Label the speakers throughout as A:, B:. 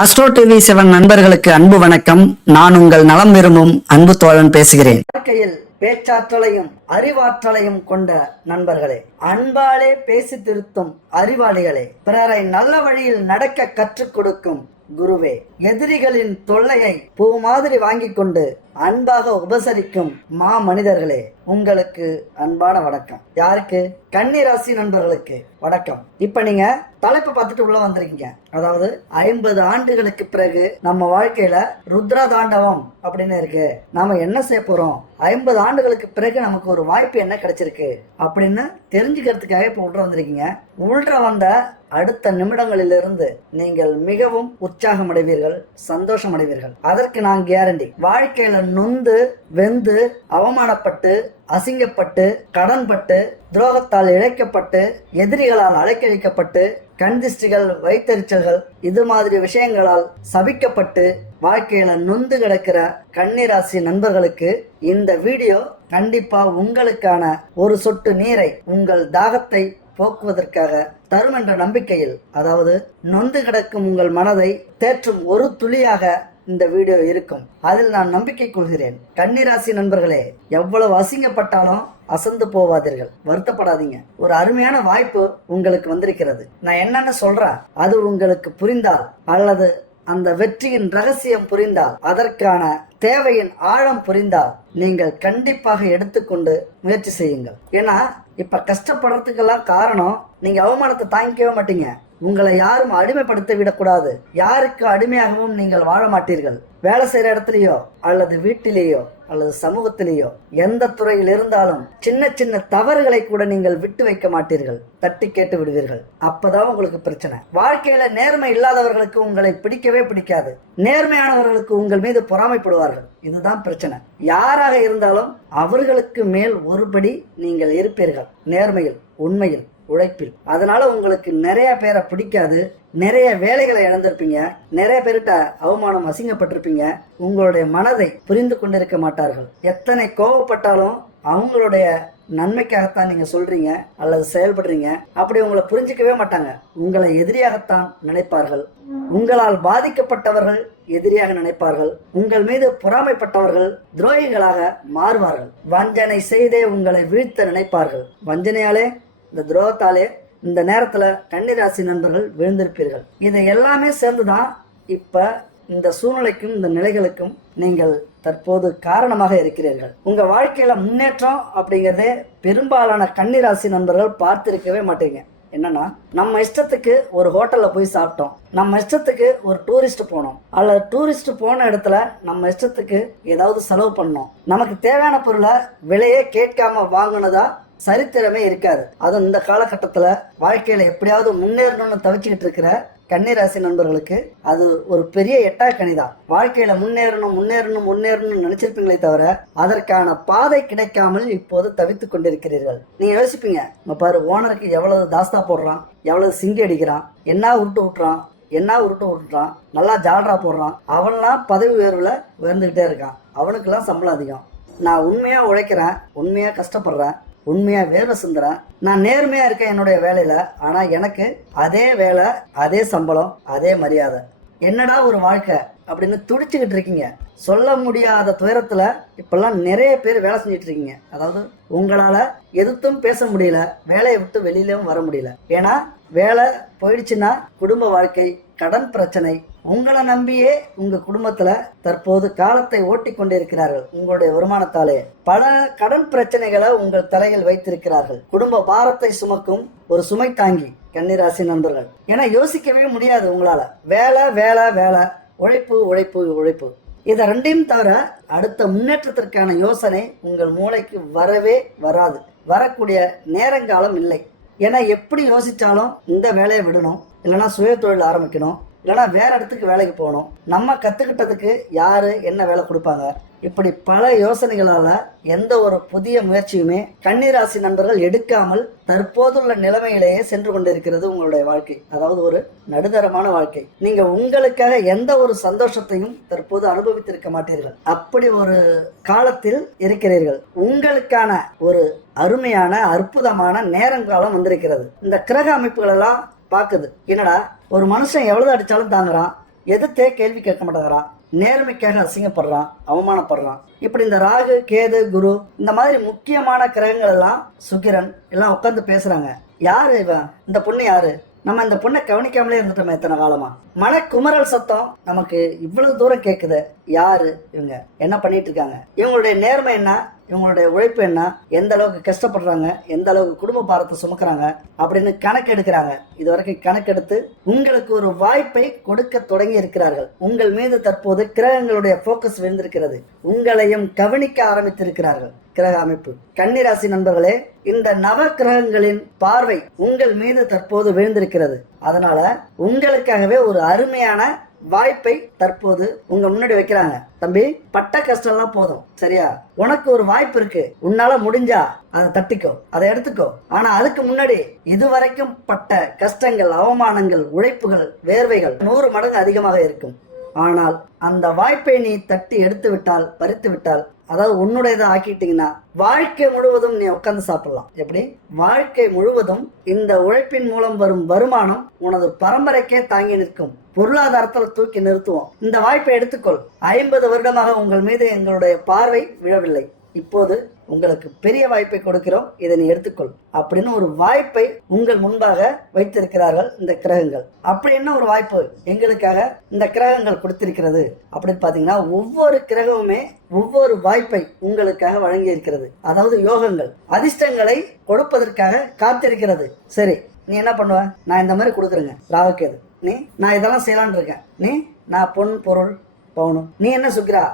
A: Astro TV seven நண்பர்களுக்கு அன்பு வணக்கம். நான் உங்கள் நலம் விரும்பும் அன்பு தோழன் பேசுகிறேன். வாழ்க்கையில் பேச்சாற்றலையும் அறிவாற்றலையும் கொண்ட நண்பர்களே அன்பாலே பேசி திருத்தும் அறிவாளிகளே பிறரை நல்ல வழியில் நடக்க கற்றுக் கொடுக்கும் குருவே எதிரிகளின் தொல்லையை பூ மாதிரி வாங்கி கொண்டு அன்பாக உபசரிக்கும் மா மனிதர்களே உங்களுக்கு அன்பான வணக்கம். யாருக்கு? கன்னிராசி நண்பர்களுக்கு வணக்கம். இப்ப நீங்க தலைப்பு பார்த்துட்டு உள்ள வந்திருக்கீங்க. அதாவது ஐம்பது ஆண்டுகளுக்கு பிறகு நம்ம வாழ்க்கையில ருத்ரா தாண்டவம் அப்படின்னு இருக்கு. நாம என்ன செய்ய போறோம்? ஐம்பது ஆண்டுகளுக்கு பிறகு நமக்கு ஒரு வாய்ப்பு என்ன கிடைச்சிருக்கு? அப்படின்னு தெரிஞ்சுக்கிறதுக்காக இப்ப உள்ள வந்திருக்கீங்க. உள்ள வந்த அடுத்த நிமிடங்களிலிருந்து நீங்கள் மிகவும் உற்சாகம் அடைவீர்கள் சந்தோஷம் அடைவீர்கள் அதற்கு நான் கேரண்டி வாழ்க்கையில நொந்து வெந்து அவமானப்பட்டு அசிங்கப்பட்டு கடன்பட்டு துரோகத்தால் இழைக்கப்பட்டு எதிரிகளால் அலைக்கழிக்கப்பட்டு கண் திஷ்டிகள் வைத்தறிச்சல்கள் இது மாதிரி விஷயங்களால் சபிக்கப்பட்டு வாழ்க்கையில நொந்து கிடக்கிற கன்னிராசி நண்பர்களுக்கு இந்த வீடியோ கண்டிப்பா உங்களுக்கான ஒரு சொட்டு நீரை உங்கள் தாகத்தை போக்குவதற்காக தரும் என்ற நம்பிக்கையில் அதாவது நொந்து கிடக்கும் உங்கள் மனதை தேற்றும் ஒரு துளியாக இந்த வீடியோ இருக்கும். அதில் நான் நம்பிக்கை கொள்கிறேன். கன்னிராசி நண்பர்களே எவ்வளவு அசிங்கப்பட்டாலும் அசந்து போவாதீர்கள். வருத்தப்படாதீங்க. ஒரு அருமையான வாய்ப்பு உங்களுக்கு வந்திருக்கிறது. நான் என்னென்ன சொல்றேன் அது உங்களுக்கு புரிந்தால் அல்லது அந்த வெற்றியின் ரகசியம் புரிந்தால் அதற்கான தேவையின் ஆழம் புரிந்தால் நீங்கள் கண்டிப்பாக எடுத்துக்கொண்டு முயற்சி செய்யுங்கள். ஏன்னா இப்போ கஷ்டப்படுறதுக்கெல்லாம் காரணம் நீங்கள் அவமானத்தை தாங்கிக்கவே மாட்டீங்க. உங்களை யாரும் அடிமைப்படுத்த விடக்கூடாது யாருக்கு அடிமையாகவும் நீங்கள் வாழ மாட்டீர்கள். வேலை செய்யற இடத்துலயோ அல்லது வீட்டிலேயோ அல்லது சமூகத்திலேயோ எந்த துறையில் இருந்தாலும் சின்ன சின்ன தவறுகளை கூட நீங்கள் விட்டு வைக்க மாட்டீர்கள். தட்டி கேட்டு விடுவீர்கள். அப்பதான் உங்களுக்கு பிரச்சனை. வாழ்க்கையில நேர்மை இல்லாதவர்களுக்கு உங்களை பிடிக்கவே பிடிக்காது. நேர்மையானவர்களுக்கு உங்கள் மீது பொறாமைப்படுவார்கள். இதுதான் பிரச்சனை. யாராக இருந்தாலும் அவர்களுக்கு மேல் ஒருபடி நீங்கள் இருப்பீர்கள். நேர்மையில் உண்மையில். உழைப்பில். அதனால உங்களுக்கு நிறைய பேரை பிடிக்காது. நிறைய வேலைகளை இழந்திருப்பீங்க. நிறைய பேர்கிட்ட அவமானம் அசிங்கப்பட்டிருப்பீங்க. உங்களுடைய மனதை புரிந்து கொண்டிருக்க மாட்டார்கள். எத்தனை கோவப்பட்டாலும் அவங்களுடைய நன்மைக்காகத்தான் நீங்க சொல்றீங்க அல்லது செயல்படுறீங்க. அப்படி உங்களை புரிஞ்சிக்கவே மாட்டாங்க. உங்களை எதிரியாகத்தான் நினைப்பார்கள். உங்களால் பாதிக்கப்பட்டவர்கள் எதிரியாக நினைப்பார்கள். உங்கள் மீது பொறாமைப்பட்டவர்கள் துரோகிகளாக மாறுவார்கள். வஞ்சனை செய்தே உங்களை வீழ்த்த நினைப்பார்கள். வஞ்சனையாலே இந்த துரோகத்தாலே இந்த நேரத்துல கன்னிராசி நண்பர்கள் விழுந்திருப்பீர்கள். இது எல்லாமே சேர்ந்துதான் இப்ப இந்த சூழ்நிலைக்கும் இந்த நிலைகளுக்கும் நீங்கள் தற்போது காரணமாக இருக்கிறீர்கள். உங்க வாழ்க்கையில முன்னேற்றம் அப்படிங்கறதே பெரும்பாலான கன்னிராசி நண்பர்கள் பார்த்திருக்கவே மாட்டீங்க. என்னன்னா நம்ம இஷ்டத்துக்கு ஒரு ஹோட்டல்ல போய் சாப்பிட்டோம். நம்ம இஷ்டத்துக்கு ஒரு டூரிஸ்ட் போனோம். அல்லது டூரிஸ்ட் போன இடத்துல நம்ம இஷ்டத்துக்கு ஏதாவது செலவு பண்ணோம். நமக்கு தேவையான பொருளை விலையே கேட்காம வாங்கினதா சரித்திரமே இருக்காது. அதுவும் இந்த காலகட்டத்தில் வாழ்க்கையில எப்படியாவது முன்னேறணும்னு தவிச்சுக்கிட்டு இருக்கிற கன்னிராசி நண்பர்களுக்கு அது ஒரு பெரிய எட்டா கனிதான் வாழ்க்கையில முன்னேறணும் முன்னேறணும் முன்னேறணும்னு நினைச்சிருப்பீங்களே தவிர அதற்கான பாதை கிடைக்காமல் இப்போது தவித்துக் கொண்டிருக்கிறீர்கள். நீங்க யோசிப்பீங்க பாரு ஓனருக்கு எவ்வளவு தாஸ்தா போடுறான் எவ்வளவு சிங்கி அடிக்கிறான் என்ன உருட்டு விட்டுறான் என்ன உருட்டு விட்டுறான் நல்லா ஜாலரா போடுறான் அவன்லாம் பதவி உயர்வுல உயர்ந்துகிட்டே இருக்கான். அவனுக்கெல்லாம் சம்பளம் அதிகம். நான் உண்மையா உழைக்கிறேன் உண்மையா கஷ்டப்படுறேன் உண்மையா வேலை சிந்துறேன் நான் நேர்மையா இருக்கேன் என்னுடைய வேலையில ஆனா எனக்கு அதே வேலை அதே சம்பளம் அதே மரியாதை. என்னடா ஒரு வாழ்க்கை அப்படின்னு துடிச்சுக்கிட்டு இருக்கீங்க. சொல்ல முடியாத துயரத்துல இப்பெல்லாம் நிறைய பேர் வேலை செஞ்சுட்டு இருக்கீங்க. அதாவது உங்களால எதிர்த்தும் பேச முடியல வேலையை விட்டு வெளியிலவும் வர முடியல. ஏன்னா வேலை போயிடுச்சுன்னா குடும்ப வாழ்க்கை கடன் பிரச்சனை உங்களை நம்பியே உங்க குடும்பத்துல தற்போது காலத்தை ஓட்டி கொண்டிருக்கிறார்கள் உங்களுடைய வருமானத்தாலே. பல கடன் பிரச்சனைகளை உங்கள் தலையில் வைத்திருக்கிறார்கள். குடும்ப பாரத்தை சுமக்கும் ஒரு சுமை தாங்கி கன்னிராசி நண்பர்கள். ஏன்னா யோசிக்கவே முடியாது உங்களால. வேலை வேலை வேலை. உழைப்பு உழைப்பு உழைப்பு. இதை ரெண்டையும் தவிர அடுத்த முன்னேற்றத்திற்கான யோசனை உங்கள் மூளைக்கு வரவே வராது. வரக்கூடிய நேரங்காலம் இல்லை. ஏன்னா எப்படி யோசிச்சாலும் இந்த வேலையை விடணும். இல்லைன்னா சுய தொழில் ஆரம்பிக்கணும். இல்லைன்னா வேற இடத்துக்கு வேலைக்கு போகணும். நம்ம கத்துக்கிட்டதுக்கு யாரு என்ன வேலை கொடுப்பாங்க? இப்படி பல யோசனைகளால எந்த ஒரு புதிய முயற்சியுமே கன்னிராசி நண்பர்கள் எடுக்காமல் தற்போதுள்ள நிலைமையிலேயே சென்று கொண்டிருக்கிறது உங்களுடைய வாழ்க்கை. அதாவது ஒரு நடுதரமான வாழ்க்கை. நீங்க உங்களுக்காக எந்த ஒரு சந்தோஷத்தையும் தற்போது அனுபவித்திருக்க மாட்டீர்கள். அப்படி ஒரு காலத்தில் இருக்கிறீர்கள். உங்களுக்கான ஒரு அருமையான அற்புதமான நேரங்காலம் வந்திருக்கிறது. இந்த கிரக அமைப்புகள் எல்லாம் பாக்குது என்னடா ஒரு மனுஷன் எவ்வளவு அடித்தாலும் தாங்குறான். எதிர்த்தே கேள்வி கேட்க மாட்டேங்கிறான். நேர்மைக்காக அசிங்கப்படுறான் அவமானப்படுறான். இப்படி இந்த ராகு கேது குரு இந்த மாதிரி முக்கியமான கிரகங்கள் எல்லாம் சுக்கிரன் எல்லாம் உட்காந்து பேசுறாங்க. யாரு இவன் இந்த பொண்ணு யாரு? நம்ம இந்த பொண்ணை கவனிக்காமலே இருந்துட்டோமே எத்தனை காலமா? மனக்குமரல் சத்தம் நமக்கு இவ்வளவு தூரம் கேக்குது. யாரு இவங்க? என்ன பண்ணிட்டு இருக்காங்க? இவங்களுடைய நேர்மை என்ன? இவங்களுடைய உழைப்பு என்ன? எந்த அளவுக்கு கஷ்டப்படுறாங்க? எந்த அளவுக்கு குடும்ப பாரத்தை சுமக்கிறாங்க? அப்படின்னு கணக்கு எடுக்கிறாங்க இது வரைக்கும் கணக்கெடுத்து உங்களுக்கு ஒரு வாய்ப்பை கொடுக்க தொடங்கி இருக்கிறார்கள். உங்கள் மீது தற்போது கிரகங்களுடைய போக்கஸ் விழுந்திருக்கிறது உங்களையும் கவனிக்க ஆரம்பித்திருக்கிறார்கள். கிரக அமைப்பு. கன்னிராசி நண்பர்களே இந்த நவ கிரகங்களின் பார்வை உங்கள் மீது தற்போது விழுந்திருக்கிறது அதனால உங்களுக்காகவே ஒரு அருமையான வாய்ப்பை தற்போது உங்க முன்னாடி வைக்கிறாங்க. தம்பி பட்ட கஷ்டம்லாம் போதும். சரியா? உனக்கு ஒரு வாய்ப்பு இருக்கு. உன்னால முடிஞ்சா அதை தட்டிக்கோ அதை எடுத்துக்கோ. ஆனா அதுக்கு முன்னாடி இதுவரைக்கும் பட்ட கஷ்டங்கள் அவமானங்கள் உழைப்புகள் வேர்வைகள் நூறு மடங்கு அதிகமாக இருக்கும். ஆனால் அந்த வாய்ப்பை நீ தட்டி எடுத்து விட்டால் பறித்து விட்டால் அதாவது உன்னுடையதை ஆக்கிட்டீங்கன்னா வாழ்க்கை முழுவதும் நீ உட்காந்து சாப்பிடலாம். எப்படி? வாழ்க்கை முழுவதும் இந்த உழைப்பின் மூலம் வரும் வருமானம் உனது பரம்பரைக்கே தாங்கி நிற்கும். பொருளாதாரத்தில் தூக்கி நிறுத்துவோம். இந்த வாய்ப்பை எடுத்துக்கொள். ஐம்பது வருடமாக உங்கள் மீது எங்களுடைய பார்வை விழவில்லை. இப்போது உங்களுக்கு பெரிய வாய்ப்பை கொடுக்கிறோம். இதை நீ எடுத்துக்கொள். அப்படின்னு ஒரு வாய்ப்பை உங்கள் முன்பாக வைத்திருக்கிறார்கள் இந்த கிரகங்கள். அப்படி என்ன ஒரு வாய்ப்பு? எங்களுக்காக இந்த கிரகங்கள் கொடுத்திருக்கிறது. அப்படின்னு பாத்தீங்கன்னா ஒவ்வொரு கிரகமுமே ஒவ்வொரு வாய்ப்பை உங்களுக்காக வழங்கி இருக்கிறது அதாவது யோகங்கள். அதிர்ஷ்டங்களை கொடுப்பதற்காக காத்திருக்கிறது. சரி நீ என்ன பண்ணுவ? நான் இந்த மாதிரி கொடுக்குறேங்க. ராகுக்கேது நீ நான் இதெல்லாம் செய்யலான்னு இருக்கேன். நீ நான் பொன் பொருள் பவுனும். நீ என்ன சுக்ரா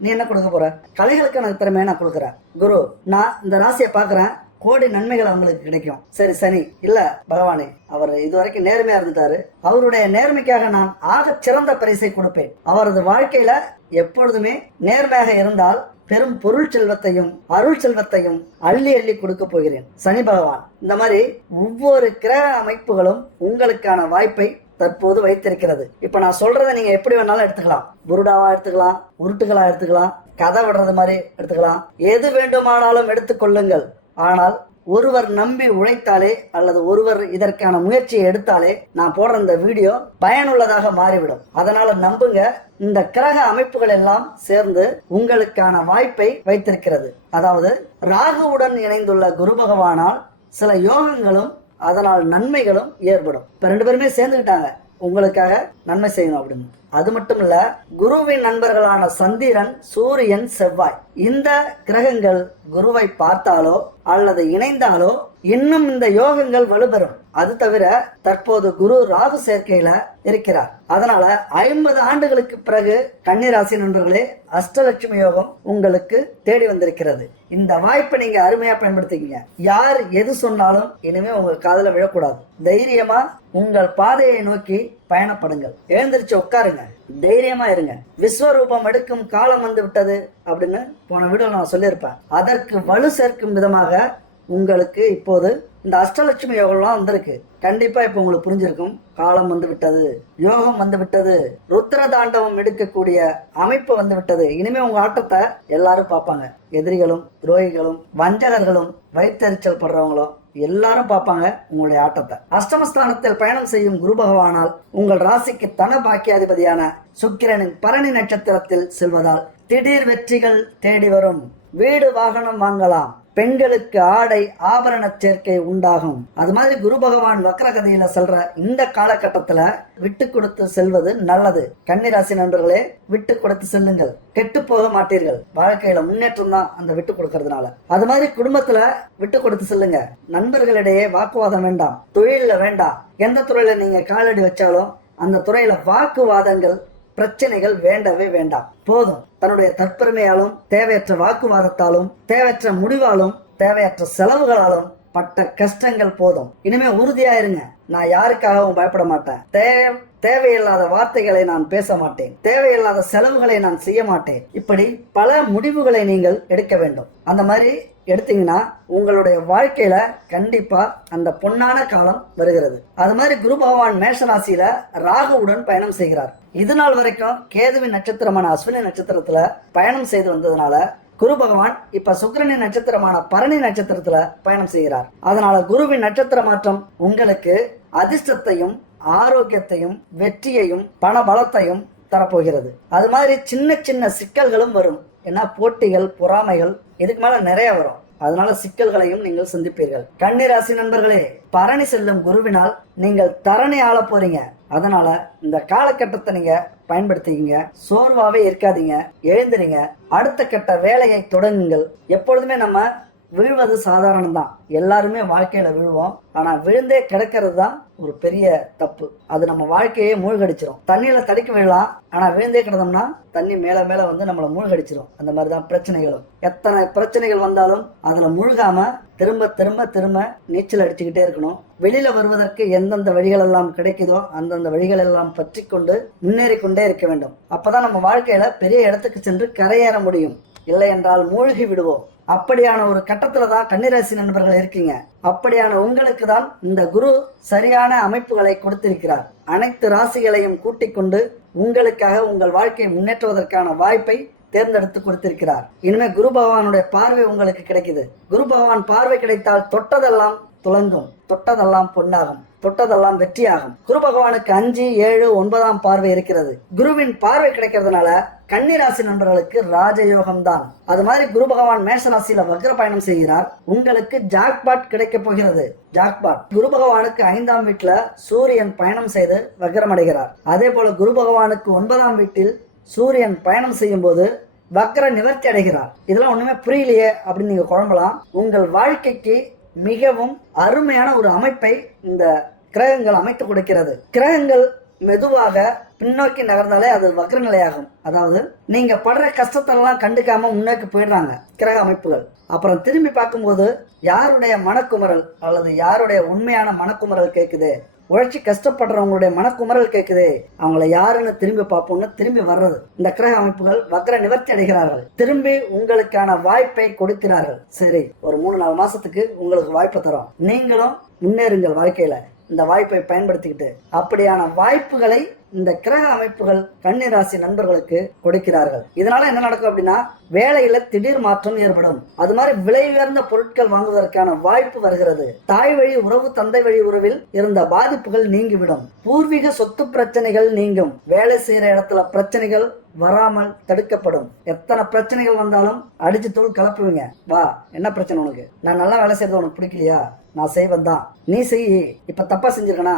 A: நீ என்ன கொடுக்க போற? கலைகளுக்கு திறமையை நான் கொடுக்குறேன். குரு நான் இந்த ராசியை பாக்குறேன் கோடி நன்மைகள் அவங்களுக்கு கிடைக்கும். சரி சனி. இல்ல பகவானே அவர் இதுவரைக்கும் நேர்மையா இருந்துட்டாரு. அவருடைய நேர்மைக்காக நான் ஆக சிறந்த பரிசை கொடுப்பேன். அவரது வாழ்க்கையில எப்பொழுதுமே நேர்மையாக இருந்தால் பெரும் பொருள் செல்வத்தையும் அருள் செல்வத்தையும் அள்ளி அள்ளி கொடுக்க போகிறேன். சனி பகவான். இந்த மாதிரி ஒவ்வொரு கிரக அமைப்புகளும் உங்களுக்கான வாய்ப்பை தற்போது வைத்திருக்கிறது. இப்ப நான் சொல்றதை நீங்க எப்படி வேணாலும் எடுத்துக்கலாம். புருடாவா எடுத்துக்கலாம் உருட்டுகளா எடுத்துக்கலாம் கதை விடுறது மாதிரி எடுத்துக்கலாம். எது வேண்டுமானாலும் எடுத்துக்கொள்ளுங்கள் ஆனால் ஒருவர் நம்பி உழைத்தாலே அல்லது ஒருவர் இதற்கான முயற்சியை எடுத்தாலே நான் போடுற இந்த வீடியோ பயனுள்ளதாக மாறிவிடும். அதனால நம்புங்க. இந்த கிரக அமைப்புகள் எல்லாம் சேர்ந்து உங்களுக்கான வாய்ப்பை வைத்திருக்கிறது. அதாவது ராகுவுடன் இணைந்துள்ள குரு பகவானால் சில யோகங்களும் அதனால் நன்மைகளும் ஏற்படும். இப்ப ரெண்டு பேருமே சேர்ந்துக்கிட்டாங்க. உங்களுக்காக நன்மை செய்யணும் அப்படின்னு. அது மட்டும் இல்ல குருவின் நண்பர்களான சந்திரன் சூரியன் செவ்வாய். இந்த கிரகங்கள் குருவை பார்த்தாலோ அல்லது இணைந்தாலோ இன்னும் இந்த யோகங்கள் வலுப்பெறும். அது தவிர தற்போது குரு ராகு சேர்க்கையில இருக்கிறார். அதனால ஐம்பது ஆண்டுகளுக்கு பிறகு கன்னிராசி நண்பர்களே அஷ்டலட்சுமி யோகம் உங்களுக்கு தேடி வந்திருக்கிறது. இந்த வாய்ப்பை நீங்க அருமையா பயன்படுத்திக்கீங்க. யார் எது சொன்னாலும் இனிமே உங்க காதல விழக்கூடாது. தைரியமா உங்கள் பாதையை நோக்கி பயணப்படுங்கள். எழுந்திருச்சு உட்காருங்க. தைரியமா இருங்க. விஸ்வரூபம் எடுக்கும் காலம் வந்து விட்டது அப்படின்னு போன வீடியோ நான் சொல்லியிருப்பேன். அதற்கு வலு சேர்க்கும் விதமாக உங்களுக்கு இப்போது இந்த அஷ்டலட்சுமி யோகம்லாம் வந்திருக்கு. கண்டிப்பா இப்ப உங்களுக்கு புரிஞ்சிருக்கும். காலம் வந்து விட்டது. யோகம் வந்து விட்டது. ருத்ர தாண்டவம் எடுக்கக்கூடிய அமைப்பு வந்து விட்டது. இனிமே உங்க ஆட்டத்தை எல்லாரும் பார்ப்பாங்க. எதிரிகளும் துரோகிகளும் வஞ்சகர்களும் வயிற்றெரிச்சல் படுறவங்களும் எல்லாரும் பார்ப்பாங்க உங்களுடைய ஆட்டத்தை. அஷ்டமஸ்தானத்தில் பயணம் செய்யும் குரு பகவானால் உங்கள் ராசிக்கு தன பாக்கியாதிபதியான சுக்கிரனின் பரணி நட்சத்திரத்தில் செல்வதால் திடீர் வெற்றிகள் தேடி வரும். வீடு வாகனம் வாங்கலாம். பெண்களுக்கு ஆடை ஆபரண சேர்க்கை உண்டாகும். அது மாதிரி குரு பகவான் வக்ரகதியில சொல்ற இந்த காலகட்டத்துல விட்டு கொடுத்து செல்வது நல்லது. கன்னிராசி நண்பர்களே விட்டு கொடுத்து செல்லுங்கள். கெட்டு போக மாட்டீர்கள். வாழ்க்கையில முன்னேற்றம் தான் அந்த விட்டு கொடுக்கறதுனால. அது மாதிரி குடும்பத்துல விட்டு கொடுத்து செல்லுங்க. நண்பர்களிடையே வாக்குவாதம் வேண்டாம். தொழில வேண்டாம். எந்த துறையில நீங்க காலடி வச்சாலும் அந்த துறையில வாக்குவாதங்கள் பிரச்சனைகள் வேண்டவே வேண்டாம். போதும். தன்னுடைய தற்பெருமையாலும் தேவையற்ற வாக்குவாதத்தாலும் தேவையற்ற முடிவாலும் தேவையற்ற செலவுகளாலும் பட்ட கஷ்டங்கள் போதும். இனிமே உறுதியா இருங்க நான் யாருக்காகவும் பயப்பட மாட்டேன். தே- தேவையில்லாத வார்த்தைகளை நான் பேச மாட்டேன். தேவையில்லாத செலவுகளை நான் செய்ய மாட்டேன். இப்படி பல முடிவுகளை நீங்கள் எடுக்க வேண்டும். அந்த மாதிரி எடுத்தீங்கன்னா உங்களுடைய வாழ்க்கையில கண்டிப்பா அந்த பொன்னான காலம் வருகிறது. அது மாதிரி குரு பகவான் மேஷராசியில ராகுவுடன் பயணம் செய்கிறார். இது நாள் வரைக்கும் கேதுவின் நட்சத்திரமான அஸ்வினி நட்சத்திரத்துல பயணம் செய்து வந்ததுனால குரு பகவான் இப்ப சுக்கரனின் நட்சத்திரமான பரணி நட்சத்திரத்துல பயணம் செய்கிறார். அதனால குருவின் நட்சத்திர மாற்றம் உங்களுக்கு அதிர்ஷ்டத்தையும் ஆரோக்கியத்தையும் வெற்றியையும் பண பலத்தையும் தரப்போகிறது. அது மாதிரி சின்ன சின்ன சிக்கல்களும் வரும். ஏன்னா போட்டிகள் பொறாமைகள் இதுக்கு மேல நிறைய வரும். அதனால சிக்கல்களையும் நீங்கள் சந்திப்பீர்கள். கன்னிராசி நண்பர்களே பரணி செல்லும் குருவினால் நீங்கள் தரணி ஆள போறீங்க. அதனால இந்த காலகட்டத்தை நீங்க பயன்படுத்திக்கிங்க. சோர்வாவே இருக்காதீங்க. எழுந்துறீங்க அடுத்த கட்ட வேலையை தொடங்குங்கள். எப்பொழுதுமே நம்ம விழுவது சாதாரணம் தான் எல்லாருமே வாழ்க்கையில விழுவோம். ஆனா விழுந்தே கிடக்கிறது தான் ஒரு பெரிய தப்பு. அது நம்ம வாழ்க்கையே மூழ்கடிச்சிரும். தண்ணியில தடிக்க விழலாம். ஆனா விழுந்தே கிடந்தோம்னா தண்ணி மேல மேல வந்து நம்மளை மூழ்கடிச்சிரும். அந்த மாதிரி தான் பிரச்சனைகளும். எத்தனை பிரச்சனைகள் வந்தாலும் அதுல மூழ்காம திரும்ப திரும்ப திரும்ப நீச்சல் அடிச்சுக்கிட்டே இருக்கணும். வெளியில வருவதற்கு எந்தெந்த வழிகள் எல்லாம் கிடைக்குதோ அந்தந்த வழிகள் எல்லாம் பற்றி கொண்டு முன்னேறி கொண்டே இருக்க வேண்டும். அப்பதான் நம்ம வாழ்க்கையில பெரிய இடத்துக்கு சென்று கரையேற முடியும். இல்லை என்றால் மூழ்கி விடுவோம். அப்படியான ஒரு கட்டத்துல தான் கன்னிராசி நண்பர்கள் இருக்கீங்க. அப்படியான உங்களுக்கு தான் இந்த குரு சரியான அமைப்புகளை கொடுத்திருக்கிறார். அனைத்து ராசிகளையும் கூட்டிக் கொண்டு உங்களுக்காக உங்கள் வாழ்க்கையை முன்னேற்றுவதற்கான வாய்ப்பை தேர்ந்தெடுத்து கொடுத்திருக்கிறார். இனிமே குரு பகவானுடைய பார்வை உங்களுக்கு கிடைக்குது. குரு பகவான் பார்வை கிடைத்தால் தொட்டதெல்லாம் துலங்கும் தொட்டதெல்லாம் பொன்னாகும். தொட்டதெல்லாம் வெற்றியாகும். குரு பகவானுக்கு அஞ்சு ஏழு ஒன்பதாம் பார்வை இருக்கிறது. குருவின் பார்வை கிடைக்கிறதுனால கன்னிராசி நண்பர்களுக்கு ராஜயோகம் தான். அது மாதிரி குரு பகவான் மேஷராசியில வக்ர பயணம் செய்கிறார். உங்களுக்கு ஜாக்பாட் கிடைக்க போகிறது. ஜாக்பாட். குரு பகவானுக்கு ஐந்தாம் வீட்டுல சூரியன் பயணம் செய்து வக்ரம் அடைகிறார் அதே போல குரு பகவானுக்கு ஒன்பதாம் வீட்டில் சூரியன் பயணம் செய்யும் போது வக்ர நிவர்த்தி அடைகிறார். இதெல்லாம் ஒண்ணுமே புரியலையே அப்படின்னு நீங்க குழம்பலாம். உங்கள் வாழ்க்கைக்கு மிகவும் அருமையான ஒரு அமைப்பை இந்த கிரகங்கள் அமைத்து கொடுக்கிறது. கிரகங்கள் மெதுவாக பின்னோக்கி நகர்ந்தாலே அது வக்ரநிலையாகும். அதாவது நீங்க படுற கஷ்டத்தெல்லாம் கண்டுக்காம முன்னோக்கி போயிடுறாங்க கிரக அமைப்புகள். அப்புறம் திரும்பி பார்க்கும்போது யாருடைய மனக்குமரல் அல்லது யாருடைய உண்மையான மனக்குமரல் கேட்குது உழைச்சி கஷ்டப்படுறவங்களுடைய மனக்குமரல் கேட்குது அவங்கள யாருன்னு திரும்பி பார்ப்போம்னு திரும்பி வர்றது. இந்த கிரக அமைப்புகள் வக்ர நிவர்த்தி அடைகிறார்கள். திரும்பி உங்களுக்கான வாய்ப்பை கொடுக்கிறார்கள். சரி ஒரு மூணு நாலு மாசத்துக்கு உங்களுக்கு வாய்ப்பு தரோம். நீங்களும் முன்னேறுங்கள் வாழ்க்கையில. இந்த வாய்ப்பை பயன்படுத்திக்கிட்டு அப்படியான வாய்ப்புகளை இந்த கிரக அமைப்புகள் கன்னிராசி நண்பர்களுக்கு கொடுக்கிறார்கள். இதனால என்ன நடக்கும் அப்படின்னா வேலையில திடீர் மாற்றம் ஏற்படும். அது மாதிரி விலை உயர்ந்த பொருட்கள் வாங்குவதற்கான வாய்ப்பு வருகிறது. தாய் வழி உறவு தந்தை வழி உறவில் இருந்த பாதிப்புகள் நீங்கிவிடும். பூர்வீக சொத்து பிரச்சனைகள் நீங்கும். வேலை செய்யற இடத்துல பிரச்சனைகள் வராமல் தடுக்கப்படும். எத்தனை பிரச்சனைகள் வந்தாலும் அடிச்சு தூள் கிளப்புவீங்க வா என்ன பிரச்சனை உனக்கு? நான் நல்லா வேலை செய்யறது உனக்கு பிடிக்கலையா? நான் செய்வேன் தான் நீ செய். இப்ப தப்பா செஞ்சிருக்கனா?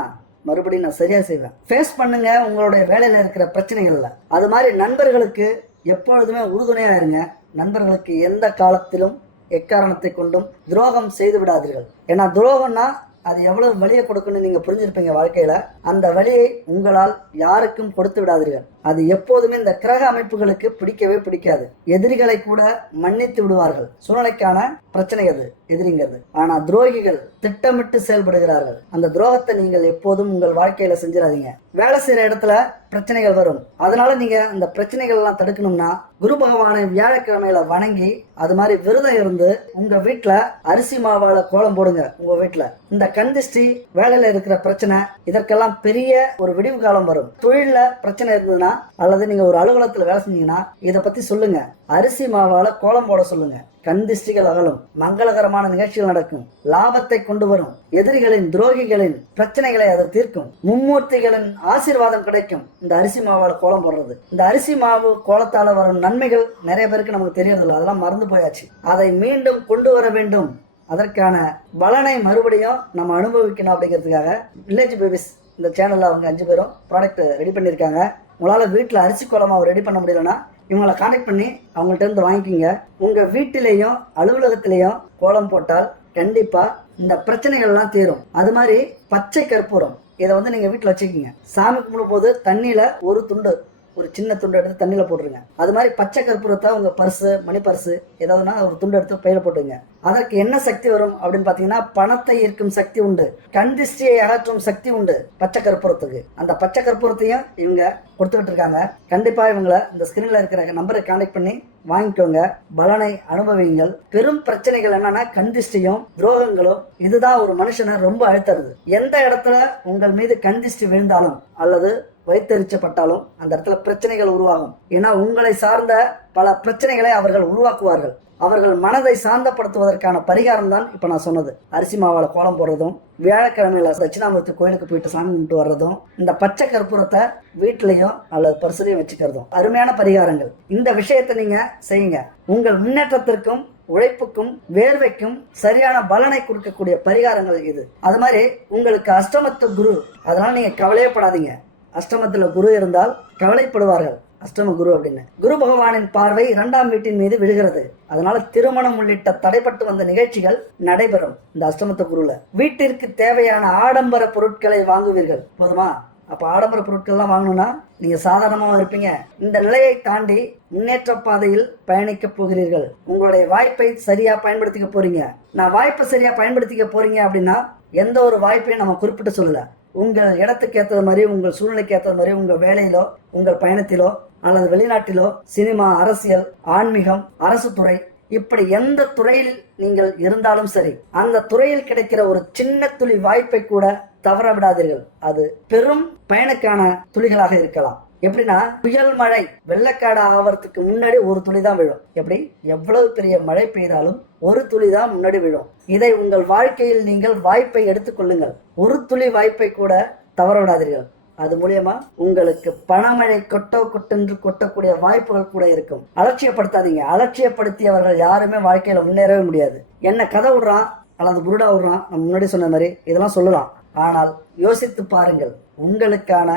A: மறுபடியும் நான் சரியா செய்வேன். ஃபேஸ் பண்ணுங்க உங்களுடைய வேலையில இருக்கிற பிரச்சனைகள்ல. அது மாதிரி நண்பர்களுக்கு எப்பொழுதுமே உறுதுணையா இருங்க. நண்பர்களுக்கு எந்த காலத்திலும் எக்காரணத்தை கொண்டும் துரோகம் செய்து விடாதீர்கள். ஏன்னா துரோகம்னா அது எவ்வளவு வழியை கொடுக்குன்னு நீங்க புரிஞ்சிருப்பீங்க வாழ்க்கையில. அந்த வழியை உங்களால் யாருக்கும் கொடுத்து விடாதீர்கள். அது எப்போதுமே இந்த கிரக அமைப்புகளுக்கு பிடிக்கவே பிடிக்காது. எதிரிகளை கூட மன்னித்து விடுவார்கள். சூழ்நிலைக்கான பிரச்சனை அது எதிரிங்கிறது. ஆனா துரோகிகள் திட்டமிட்டு செயல்படுகிறார்கள். அந்த துரோகத்தை நீங்கள் எப்போதும் உங்கள் வாழ்க்கையில செஞ்சிடாதீங்க. வேலை செய்யற இடத்துல பிரச்சனைகள் வரும். அதனால நீங்க அந்த பிரச்சனைகள் எல்லாம் தடுக்கணும்னா குரு பகவானை வியாழக்கிழமையில வணங்கி அது மாதிரி விரதம் இருந்து உங்க வீட்டுல அரிசி மாவால கோலம் போடுங்க உங்க வீட்டுல இந்த கந்திஷ்டி வேலையில இருக்கிற பிரச்சனை இதற்கெல்லாம் பெரிய ஒரு விடிவு காலம் வரும். தொழில பிரச்சனை இருந்ததுன்னா அல்லது நீங்க ஒரு அலுவலகத்துல வேலை செஞ்சீங்கன்னா இதை பத்தி சொல்லுங்க. அரிசி மாவால கோலம் போட சொல்லுங்க. கந்திஷ்டிகள் அகலும் மங்களகரமான நிகழ்ச்சிகள் நடக்கும். லாபத்தை கொண்டு வரும். எதிரிகளின் துரோகிகளின் பிரச்சனைகளை அதை தீர்க்கும். மும்மூர்த்திகளின் ஆசீர்வாதம் கிடைக்கும். இந்த அரிசி மாவால் கோலம் போடுறது. இந்த அரிசி மாவு கோலத்தால வரும் நன்மைகள் நிறைய பேருக்கு நமக்கு தெரியறதில்ல. அதெல்லாம் மறந்து போயாச்சு. அதை மீண்டும் கொண்டு வர வேண்டும். அதற்கான பலனை மறுபடியும் நம்ம அனுபவிக்கணும் அப்படிங்கிறதுக்காக வில்லேஜ் பேபிஸ் இந்த சேனல்ல அவங்க அஞ்சு பேரும் ப்ராடக்ட் ரெடி பண்ணியிருக்காங்க. உங்களால் வீட்டில் அரிசி கோலமாக ரெடி பண்ண முடியலன்னா இவங்களை காண்டாக்ட் பண்ணி அவங்கள்ட்ட இருந்து வாங்கிக்கிங்க. உங்க வீட்டிலையும் அலுவலகத்திலையும் கோலம் போட்டால் கண்டிப்பா இந்த பிரச்சனைகள்லாம் தீரும். அது மாதிரி பச்சை கற்பூரம். இதை வந்து நீங்க வீட்டில் வச்சுக்கிங்க. சாமி கும்பிடும் போது தண்ணியில ஒரு துண்டு ஒரு சின்ன துண்டு எடுத்து தண்ணியில் போட்டுருங்க. அது மாதிரி பச்சை கற்பூரத்தை உங்கள் பர்ஸு மணி பர்ஸு ஏதாவதுனா ஒரு துண்டு எடுத்து பையில போட்டுங்க. அதற்கு என்ன சக்தி வரும் அப்படின்னு பார்த்தீங்கன்னா பணத்தை ஈர்க்கும் சக்தி உண்டு. கண்திஷ்டியை அகற்றும் சக்தி உண்டு பச்சை கற்பூரத்துக்கு. அந்த பச்சை கற்பூரத்தையும் இவங்க கொடுத்துக்கிட்டு இருக்காங்க. கண்டிப்பாக இவங்களை இந்த ஸ்கிரீன்ல இருக்கிற நம்பரை கான்டெக்ட் பண்ணி வாங்கிக்கோங்க. பலனை அனுபவிங்கள் பெரும் பிரச்சனைகள் என்னன்னா கந்திஷ்டியும் துரோகங்களும் இதுதான் ஒரு மனுஷனை ரொம்ப அழுத்துறது எந்த இடத்துல உங்கள் மீது கந்திஷ்டி விழுந்தாலும் அல்லது வைத்தறிச்சப்பட்டாலும் அந்த இடத்துல பிரச்சனைகள் உருவாகும். ஏன்னா உங்களை சார்ந்த பல பிரச்சனைகளை அவர்கள் உருவாக்குவார்கள். அவர்கள் மனதை சாந்தப்படுத்துவதற்கான பரிகாரம் தான் இப்ப நான் சொன்னது. அரிசி மாவால கோலம் போடுறதும் வியாழக்கிழமையில தட்சிணாமூர்த்தி கோயிலுக்கு போயிட்டு சாமி கும்பிட்டு வர்றதும் இந்த பச்சை கற்பூரத்தை வீட்லேயும் அல்லது பரிசுலையும் வச்சுக்கிறதும் அருமையான பரிகாரங்கள். இந்த விஷயத்தை நீங்க செய்யுங்க. உங்கள் முன்னேற்றத்திற்கும் உழைப்புக்கும் வேர்வைக்கும் சரியான பலனை கொடுக்கக்கூடிய பரிகாரங்கள் இது. அது மாதிரி உங்களுக்கு அஷ்டமத்து குரு அதனால நீங்க கவலையப்படாதீங்க அஷ்டமத்தில் குரு இருந்தால் கவலைப்படுவார்கள். அஷ்டம குரு அப்படின்னு. குரு பகவானின் பார்வை இரண்டாம் வீட்டின் மீது விழுகிறது. அதனால திருமணம் உள்ளிட்ட தடைப்பட்டு வந்த நிகழ்ச்சிகள் நடைபெறும் இந்த அஷ்டமத்த குருல. வீட்டிற்கு தேவையான ஆடம்பர பொருட்களை வாங்குவீர்கள். போதுமா? அப்ப ஆடம்பர பொருட்கள்லாம் வாங்கணும்னா நீங்க சாதாரணமாக இருப்பீங்க. இந்த நிலையை தாண்டி முன்னேற்ற பாதையில் பயணிக்க போகிறீர்கள். உங்களுடைய வாய்ப்பை சரியா பயன்படுத்திக்க போறீங்க. நான் வாய்ப்பை சரியா பயன்படுத்திக்க போறீங்க அப்படின்னா எந்த ஒரு வாய்ப்பையும் நம்ம குறிப்பிட்டு சொல்லல. உங்கள் இடத்துக்கு ஏற்றது மாதிரி உங்கள் சூழ்நிலைக்கு ஏற்றது மாதிரி உங்கள் வேலையிலோ உங்கள் பயணத்திலோ அல்லது வெளிநாட்டிலோ சினிமா அரசியல் ஆன்மீகம் அரசு துறை இப்படி எந்த துறையில் நீங்கள் இருந்தாலும் சரி அந்த துறையில் கிடைக்கிற ஒரு சின்ன துளி வாய்ப்பை கூட தவற விடாதீர்கள். அது பெரும் பயனுக்கான துளிகளாக இருக்கலாம். எப்படின்னா புயல் மழை வெள்ளக்காடு ஆவறதுக்கு முன்னாடி ஒரு துளி தான் விழும். எப்படி? எவ்வளவு பெரிய மழை பெய்தாலும் ஒரு துளி தான் முன்னாடி விழும். இதை உங்கள் வாழ்க்கையில் நீங்கள் வாய்ப்பை எடுத்துக்கொள்ளுங்கள் ஒரு துளி வாய்ப்பை கூட தவற விடாதீர்கள் அது மூலியமா உங்களுக்கு பணமழை கொட்டோ கொட்டென்று கொட்டக்கூடிய வாய்ப்புகள் கூட இருக்கும். அலட்சியப்படுத்தாதீங்க. அலட்சியப்படுத்தியவர்கள் யாருமே வாழ்க்கையில முன்னேறவே முடியாது. என்ன கதை விடுறான் அல்லது புருடா விடுறான் நம்ம முன்னாடி சொன்ன மாதிரி இதெல்லாம் சொல்லலாம். ஆனால் யோசித்து பாருங்கள். உங்களுக்கான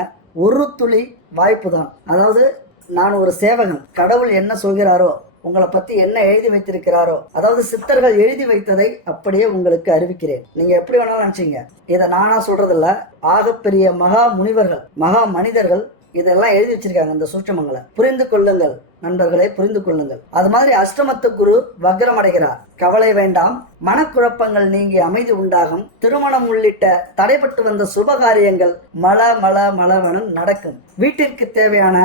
A: ஒரு துளி வாய்ப்பு தான் அதாவது நான் ஒரு சேவகன். கடவுள் என்ன சொல்கிறாரோ உங்களை பத்தி என்ன எழுதி வைத்திருக்கிறாரோ அதாவது சித்தர்கள் எழுதி வைத்ததை அப்படியே உங்களுக்கு அறிவிக்கிறேன். நீங்க எப்படி வேணாலும் நினைச்சீங்க இதை நானா சொல்றதில்ல. ஆகப்பெரிய மகா முனிவர்கள் மகா மனிதர்கள் இதெல்லாம் எழுதி வச்சிருக்காங்க இந்த சூட்சமங்களை. புரிந்து கொள்ளுங்கள் நண்பர்களை புரிந்து கொள்ளுங்கள். அது மாதிரி அஷ்டமத்து குரு வக்ரம் அடைகிறார். கவலை வேண்டாம் மனக்குழப்பங்கள் நீங்கி அமைதி உண்டாகும். திருமணம் உள்ளிட்ட தடைபட்டு வந்த சுபகாரியங்கள் மல மல மலவனும் நடக்கும். வீட்டிற்கு தேவையான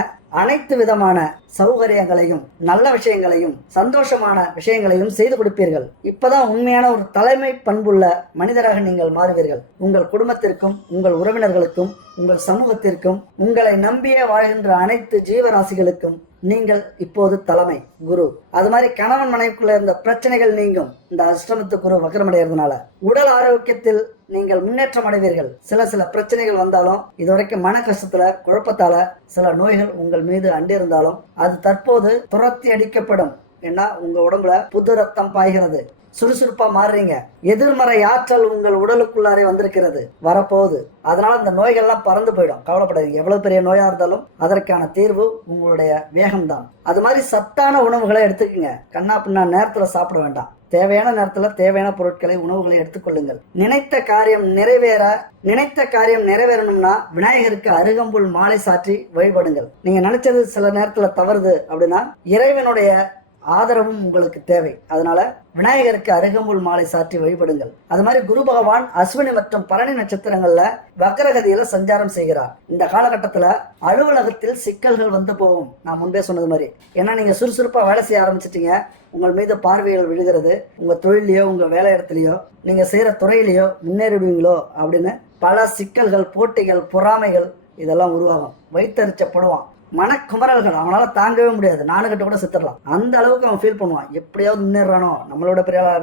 A: அனைத்து விதமான சௌகரியங்களையும் நல்ல விஷயங்களையும் சந்தோஷமான விஷயங்களையும் செய்து கொடுப்பீர்கள். இப்பதான் உண்மையான ஒரு தலைமை பண்புள்ள மனிதராக நீங்கள் மாறுவீர்கள். உங்கள் குடும்பத்திற்கும் உங்கள் உறவினர்களுக்கும் உங்கள் சமூகத்திற்கும் உங்களை நம்பியே வாழ்கின்ற அனைத்து ஜீவராசிகளுக்கும் நீங்கள் இப்போது தலைமை குரு. அது மாதிரி கணவன் மனைவிக்குள்ள இருந்த பிரச்சனைகள் நீங்கும். இந்த அஷ்டமத்து குரு வக்கரமடைகிறதுனால உடல் ஆரோக்கியத்தில் நீங்கள் முன்னேற்றம் அடைவீர்கள். சில சில பிரச்சனைகள் வந்தாலும் இதுவரைக்கும் மன கஷ்டத்துல குழப்பத்தால சில நோய்கள் உங்கள் மீது அண்டிருந்தாலும் அது தற்போது துரத்தி அடிக்கப்படும். ஏன்னா உங்க உடம்புல புது ரத்தம் பாய்கிறது. சுறுசுறுப்பா மாறுறீங்க. எதிர்மறை ஆற்றல் உங்கள் உடலுக்குள்ளாரே வந்திருக்கிறது. வரப்போகுது. அதனால இந்த நோய்கள்லாம் பறந்து போயிடும். கவலைப்படாது எவ்வளவு பெரிய நோயா இருந்தாலும் அதற்கான தீர்வு உங்களுடைய வேகம்தான். அது மாதிரி சத்தான உணவுகளை எடுத்துக்கங்க. கண்ணா பின்னா நேரத்துல சாப்பிட வேண்டாம். தேவையான நேரத்துல தேவையான பொருட்களை உணவுகளை எடுத்துக்கொள்ளுங்கள் நினைத்த காரியம் நிறைவேற நினைத்த காரியம் நிறைவேறணும்னா விநாயகருக்கு அருகம்புல் மாலை சாற்றி வழிபடுங்கள். நீங்க நினைச்சது சில நேரத்துல தவறுது அப்படின்னா இறைவனுடைய ஆதரவும் உங்களுக்கு தேவை. அதனால விநாயகருக்கு அருகம்புல் மாலை சாற்றி வழிபடுங்கள். அது மாதிரி குரு பகவான் அஸ்வினி மற்றும் பரணி நட்சத்திரங்கள்ல வக்கரகதியில சஞ்சாரம் செய்கிறார். இந்த காலகட்டத்துல அலுவலகத்தில் சிக்கல்கள் வந்து போகும். நான் முன்பே சொன்னது மாதிரி. ஏன்னா நீங்க சுறுசுறுப்பா வேலை செய்ய ஆரம்பிச்சிட்டீங்க. உங்கள் மீது பார்வைகள் விழுகிறது. உங்கள் தொழிலையோ உங்கள் வேலை இடத்துலையோ நீங்கள் செய்கிற துறையிலையோ முன்னேறிடுவீங்களோ அப்படின்னு பல சிக்கல்கள் போட்டிகள் பொறாமைகள் இதெல்லாம் உருவாகும். வைத்தறிச்சப்படுவான். மனக்குமரல்கள் அவனால தாங்கவே முடியாது. நானுகிட்ட கூட செத்துடலாம். அந்த அளவுக்கு அவன் ஃபீல் பண்ணுவான். எப்படியாவது முன்னேறானோ நம்மளோட பெரிய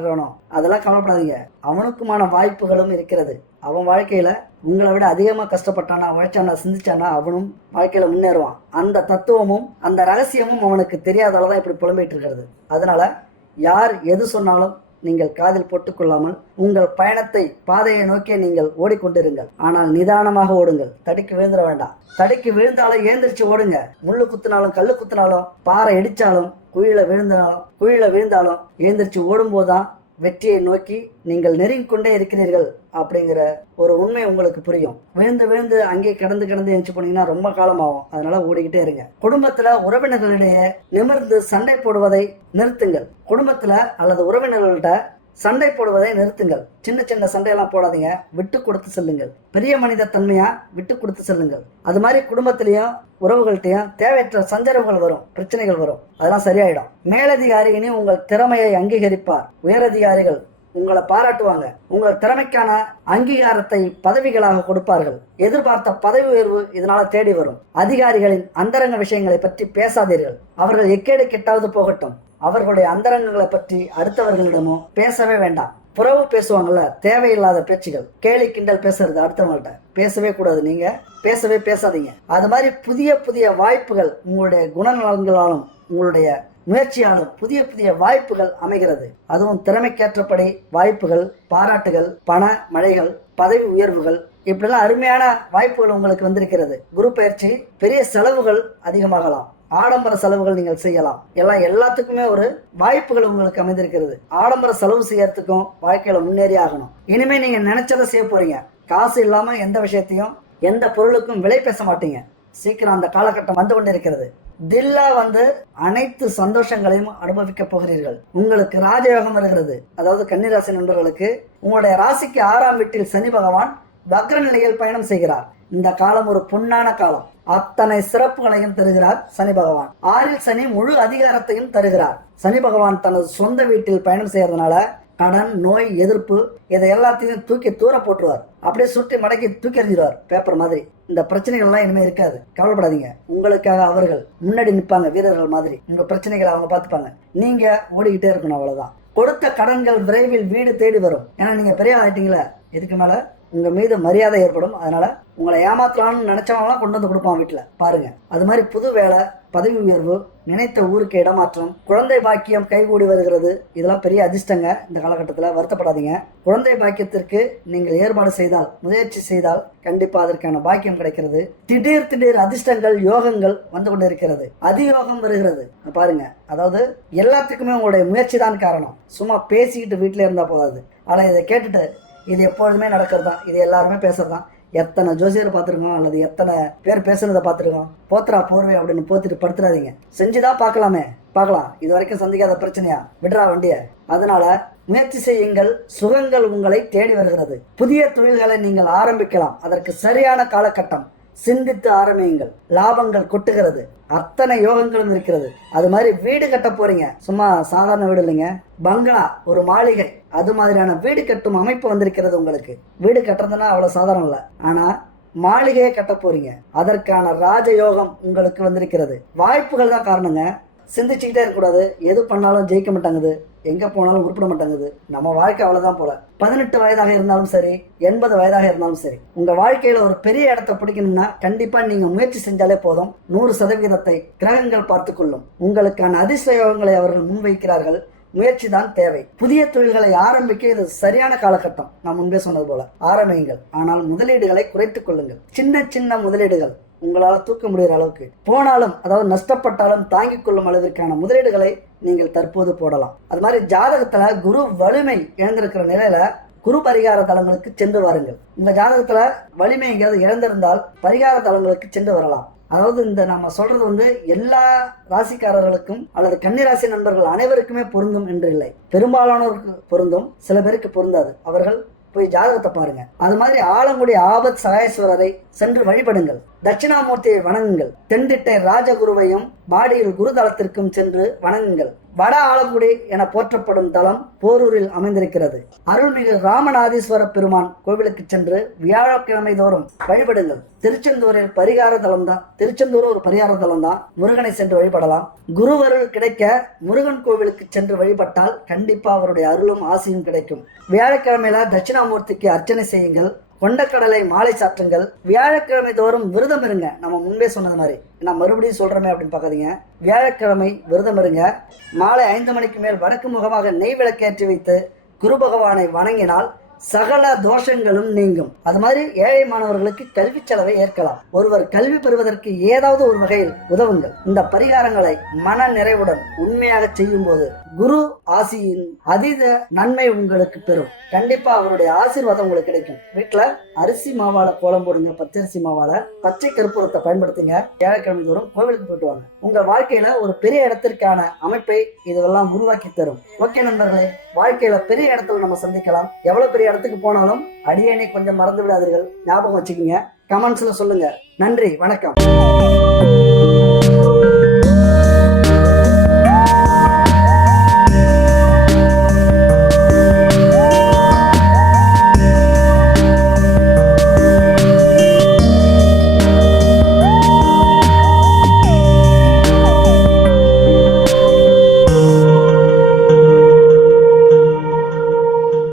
A: அதெல்லாம் கவலைப்படாதீங்க. அவனுக்குமான வாய்ப்புகளும் இருக்கிறது. அவன் வாழ்க்கையில உங்களை விட அதிகமா கஷ்டப்பட்டானா உழைச்சானா சிந்திச்சானா அவனும் வாழ்க்கையில முன்னேறுவான். அந்த தத்துவமும் அந்த ரகசியமும் அவனுக்கு தெரியாதாலதான் இப்படி புலம்பிட்டு இருக்கிறது. அதனால யார் எது சொன்னாலும் நீங்கள் காதில் போட்டுக்கொள்ளாமல் உங்கள் பயணத்தை பாதையை நோக்கி நீங்கள் ஓடிக்கொண்டிருங்கள். ஆனால் நிதானமாக ஓடுங்கள். தடுக்கி விழுந்துட வேண்டாம். தடுக்கி விழுந்தாலும் ஏந்திரிச்சு ஓடுங்க. முள்ளு குத்தினாலும் கல்லு குத்தினாலும் பாறை இடிச்சாலும் குழியில விழுந்தாலும் குழியில விழுந்தாலும் ஏந்திரிச்சு ஓடும்போதுதான் வெற்றியை நோக்கி நீங்கள் நெருங்கி கொண்டே இருக்கிறீர்கள் அப்படிங்கிற ஒரு உண்மை உங்களுக்கு புரியும். விழுந்து விழுந்து அங்கே கிடந்து கிடந்து எழுச்சி போனீங்கன்னா ரொம்ப காலமாகும். அதனால ஓடிக்கிட்டே இருங்க. குடும்பத்துல உறவினர்களிடையே நிமிர்ந்து சண்டை போடுவதை நிறுத்துங்கள். குடும்பத்துல அல்லது உறவினர்கள்ட்ட சண்டை போடுவதை நிறுத்துங்கள். சின்ன சின்ன சண்டையெல்லாம் போடாதீங்க. விட்டு கொடுத்து செல்லுங்கள். பெரிய மனித தன்மையா விட்டு கொடுத்து செல்லுங்கள். அது மாதிரி குடும்பத்திலையும் உறவுகள்கிட்டையும் தேவையற்ற சஞ்சரவுகள் வரும். பிரச்சனைகள் வரும். அதெல்லாம் சரியாயிடும். மேலதிகாரிகளையும் உங்கள் திறமையை அங்கீகரிப்பார். உயரதிகாரிகள் உங்களை பாராட்டுவாங்க. உங்கள் திறமைக்கான அங்கீகாரத்தை பதவிகளாக கொடுப்பார்கள். எதிர்பார்த்த பதவி உயர்வு இதனால தேடி வரும். அதிகாரிகளின் அந்தரங்க விஷயங்களை பற்றி பேசாதீர்கள். அவர்கள் எக்கேடு கெட்டாவது போகட்டும். அவர்களுடைய அந்தரங்கங்களை பற்றி அடுத்தவர்களிடமும் பேசவே வேண்டாம். புறவு பேசுவாங்கல்ல தேவையில்லாத பேச்சுகள். கேலி கிண்டல் பேசுறது அடுத்தவங்கள்ட்ட. பேசவே கூடாது நீங்க. பேசவே பேசாதீங்க. அது மாதிரி புதிய புதிய வாய்ப்புகள் உங்களுடைய குணநலன்களாலும் உங்களுடைய முயற்சியாலும் புதிய புதிய வாய்ப்புகள் அமைகிறது. அதுவும் திறமைக்கேற்றபடி வாய்ப்புகள் பாராட்டுகள் பண மழைகள் பதவி உயர்வுகள் இப்படிலாம் அருமையான வாய்ப்புகள் உங்களுக்கு வந்திருக்கிறது. குரு பயிற்சி பெரிய செலவுகள் அதிகமாகலாம். ஆடம்பர செலவுகள் நீங்கள் செய்யலாம். எல்லாம் எல்லாத்துக்குமே ஒரு வாய்ப்புகள் உங்களுக்கு அமைந்திருக்கிறது. ஆடம்பர செலவு செய்யறதுக்கும் வாழ்க்கையில முன்னேறி ஆகணும். இனிமே நீங்க நினைச்சதை செய்ய போறீங்க. காசு இல்லாம எந்த விஷயத்தையும் எந்த பொருளுக்கும் விலை பேச மாட்டீங்க. சீக்கிரம் அந்த காலகட்டம் வந்து கொண்டிருக்கிறது. தில்லா வந்து அனைத்து சந்தோஷங்களையும் அனுபவிக்க போகிறீர்கள். உங்களுக்கு ராஜயோகம் வருகிறது. அதாவது கன்னிராசி நண்பர்களுக்கு உங்களுடைய ராசிக்கு ஆறாம் வீட்டில் சனி பகவான் வக்ர நிலையில் பயணம் செய்கிறார். இந்த காலம் ஒரு பொன்னான காலம். அத்தனை சிறப்புகளையும் தருகிறார் சனி பகவான். ஆறில் சனி முழு அதிகாரத்தையும் தருகிறார். சனி பகவான் தனது சொந்த வீட்டில் பயணம் செய்யறதுனால கடன் நோய் எதிர்ப்பு இதை எல்லாத்தையும் தூக்கி தூர போட்டுருவார். அப்படியே சுற்றி மடக்கி தூக்கி எறிஞ்சிருவார். பேப்பர் மாதிரி. இந்த பிரச்சனைகள்லாம் இனிமே இருக்காது. கவலைப்படாதீங்க. உங்களுக்காக அவர்கள் முன்னாடி நிற்பாங்க வீரர்கள் மாதிரி. உங்க பிரச்சனைகளை அவங்க பார்த்துப்பாங்க. நீங்க ஓடிக்கிட்டே இருக்கணும் அவ்வளவுதான். கொடுத்த கடன்கள் விரைவில் வீடு தேடி வரும். ஏன்னா நீங்க பெரிய ஆகிட்டீங்களா இதுக்கு மேல உங்க மீது மரியாதை ஏற்படும். அதனால உங்களை ஏமாத்தலாம்னு நினைச்சவங்களாம் கொண்டு வந்து கொடுப்பான் வீட்டுல. பாருங்க. அது மாதிரி புது வேலை பதவி உயர்வு நினைத்த ஊருக்கு இடமாற்றம் குழந்தை பாக்கியம் கைகூடி வருகிறது. இதெல்லாம் பெரிய அதிர்ஷ்டங்க இந்த காலகட்டத்தில். வருத்தப்படாதீங்க. குழந்தை பாக்கியத்திற்கு நீங்கள் ஏற்பாடு செய்தால் முயற்சி செய்தால் கண்டிப்பா அதற்கான பாக்கியம் கிடைக்கிறது. திடீர் திடீர் அதிர்ஷ்டங்கள் யோகங்கள் வந்து கொண்டிருக்கிறது. அதியோகம் வருகிறது. பாருங்க. அதாவது எல்லாத்துக்குமே உங்களுடைய முயற்சி தான் காரணம். சும்மா பேசிக்கிட்டு வீட்டில் இருந்தா போதாது. ஆனால் இதை கேட்டுட்டு இது எப்பொழுதுமே நடக்கிறது தான் இது எல்லாருமே பேசுறது தான் எத்தனை ஜோசியர் பார்த்துருக்கோம்? அல்லது எத்தனை பேர் பேசுனதை பார்த்துருக்கோம்? போத்துறா போர்வை அப்படின்னு போத்துட்டு படுத்துறாதீங்க. செஞ்சுதான் பார்க்கலாமே. பார்க்கலாம். இது வரைக்கும் சந்திக்காத பிரச்சனையா? விடுறா வண்டிய. அதனால முயற்சி செய்யுங்கள். சுகங்கள் உங்களை தேடி வருகிறது. புதிய தொழில்களை நீங்கள் ஆரம்பிக்கலாம். அதற்கு சரியான காலகட்டம். சிந்தித்து ஆரம்பியுங்கள். லாபங்கள் கொட்டுகிறது. அத்தனை யோகங்களும் இருக்கிறது. அது மாதிரி வீடு கட்ட போறீங்க. சும்மா சாதாரண வீடு இல்லைங்க. பங்களா ஒரு மாளிகை. அது மாதிரியான வீடு கட்டும் அமைப்பு வந்திருக்கிறது உங்களுக்கு. வீடு கட்டுறதுன்னா அவ்வளவு சாதாரணம் இல்லை. ஆனா மாளிகையை கட்ட போறீங்க. அதற்கான ராஜயோகம் உங்களுக்கு வந்திருக்கிறது. வாய்ப்புகள் தான் காரணங்க. சிந்திச்சுக்கிட்டே இருக்கக்கூடாது. எது பண்ணாலும் ஜெயிக்க மாட்டாங்குது. எங்கே போனாலும் உருப்பிட மாட்டாங்குது. நம்ம வாழ்க்கை அவ்வளோதான் போல. பதினெட்டு வயதாக இருந்தாலும் சரி எண்பது வயதாக இருந்தாலும் சரி உங்கள் வாழ்க்கையில் ஒரு பெரிய இடத்தை பிடிக்கணும்னா கண்டிப்பாக நீங்கள் முயற்சி செஞ்சாலே போதும். நூறு சதவீதத்தை கிரகங்கள் பார்த்துக்கொள்ளும் உங்களுக்கான அதிசயோகங்களை அவர்கள் முன்வைக்கிறார்கள். முயற்சி தான் தேவை. புதிய தொழில்களை ஆரம்பிக்க இது சரியான காலகட்டம். நான் முன்பே சொன்னது போல. ஆரம்பியுங்கள். ஆனால் முதலீடுகளை குறைத்துக் கொள்ளுங்கள். சின்ன சின்ன முதலீடுகள். உங்களால் தூக்க முடிகிற அளவுக்கு போனாலும் அதாவது நஷ்டப்பட்டாலும் தாங்கிக் கொள்ளும் அளவிற்கான முதலீடுகளை நீங்கள் தற்போது போடலாம். அது மாதிரி ஜாதகத்துல குரு வலிமை இழந்திருக்கிற நிலையில குரு பரிகார தலங்களுக்கு சென்று வாருங்கள். இந்த ஜாதகத்துல வலிமை எங்கேயாவது இழந்திருந்தால் பரிகார தலங்களுக்கு சென்று வரலாம். அதாவது இந்த நம்ம சொல்றது வந்து எல்லா ராசிக்காரர்களுக்கும் அல்லது கன்னிராசி நண்பர்கள் அனைவருக்குமே பொருந்தும் என்று இல்லை. பெரும்பாலானோருக்கு பொருந்தும் சில பேருக்கு பொருந்தாது. அவர்கள் போய் ஜாதகத்தை பாருங்க. அது மாதிரி ஆலங்குடி ஆபத் சகாயேஸ்வரரை சென்று வழிபடுங்கள். தட்சிணாமூர்த்தியை வணங்குங்கள். தென்திட்டை ராஜகுருவையும் பாடியில் குருதலத்திற்கும் சென்று வணங்குங்கள். வட ஆலங்குடி என போற்றப்படும் தலம் போரூரில் அமைந்திருக்கிறது. அருள்மிகு ராமநாதீஸ்வர பெருமான் கோவிலுக்கு சென்று வியாழக்கிழமை தோறும் வழிபடுங்கள். திருச்செந்தூரில் பரிகார தலம் தான் திருச்செந்தூர் ஒரு பரிகார தலம் தான் முருகனை சென்று வழிபடலாம். குருவருள் கிடைக்க முருகன் கோவிலுக்கு சென்று வழிபட்டால் கண்டிப்பா அவருடைய அருளும் ஆசையும் கிடைக்கும். வியாழக்கிழமையில தட்சிணாமூர்த்திக்கு அர்ச்சனை செய்யுங்கள். கொண்டக்கடலை மாலை சாற்றுங்கள். வியாழக்கிழமை தோறும் விரதம் இருங்க. நம்ம முன்பே சொன்னது மாதிரி. நான் மறுபடியும் சொல்றேமே அப்படின்னு பார்க்காதீங்க. வியாழக்கிழமை விரதம் இருங்க. மாலை ஐந்து மணிக்கு மேல் வடக்கு முகமாக நெய் விளக்கேற்றி வைத்து குரு பகவானை வணங்கினால் சகல தோஷங்களும் நீங்கும். அது மாதிரி ஏழை மாணவர்களுக்கு கல்வி செலவை ஏற்கலாம். ஒருவர் கல்வி பெறுவதற்கு ஏதாவது ஒரு வகையில் உதவுங்கள். இந்த பரிகாரங்களை மன நிறைவுடன் உண்மையாக செய்யும் போது குரு ஆசியின் அதீத நன்மை உங்களுக்கு பெறும். கண்டிப்பா அவருடைய ஆசீர்வாதம் உங்களுக்கு கிடைக்கும். வீட்டுல அரிசி மாவால கோலம் போடுங்க பச்சரிசி மாவால. பச்சை கற்பூரத்தை பயன்படுத்துங்க. ஏழைக்கிழமை தோறும் கோவிலுக்கு போயிட்டு வாங்க. உங்க வாழ்க்கையில ஒரு பெரிய இடத்திற்கான அமைப்பை இதெல்லாம் உருவாக்கி தரும். ஓகே நண்பர்களே வாழ்க்கையில பெரிய இடத்துல நம்ம சந்திக்கலாம். எவ்வளவு பெரிய இடத்துக்கு போனாலும் அடியனை கொஞ்சம் மறந்து விடாதீர்கள். ஞாபகம் வச்சுக்கோங்க. கமெண்ட்ஸ்ல சொல்லுங்க. நன்றி. வணக்கம்.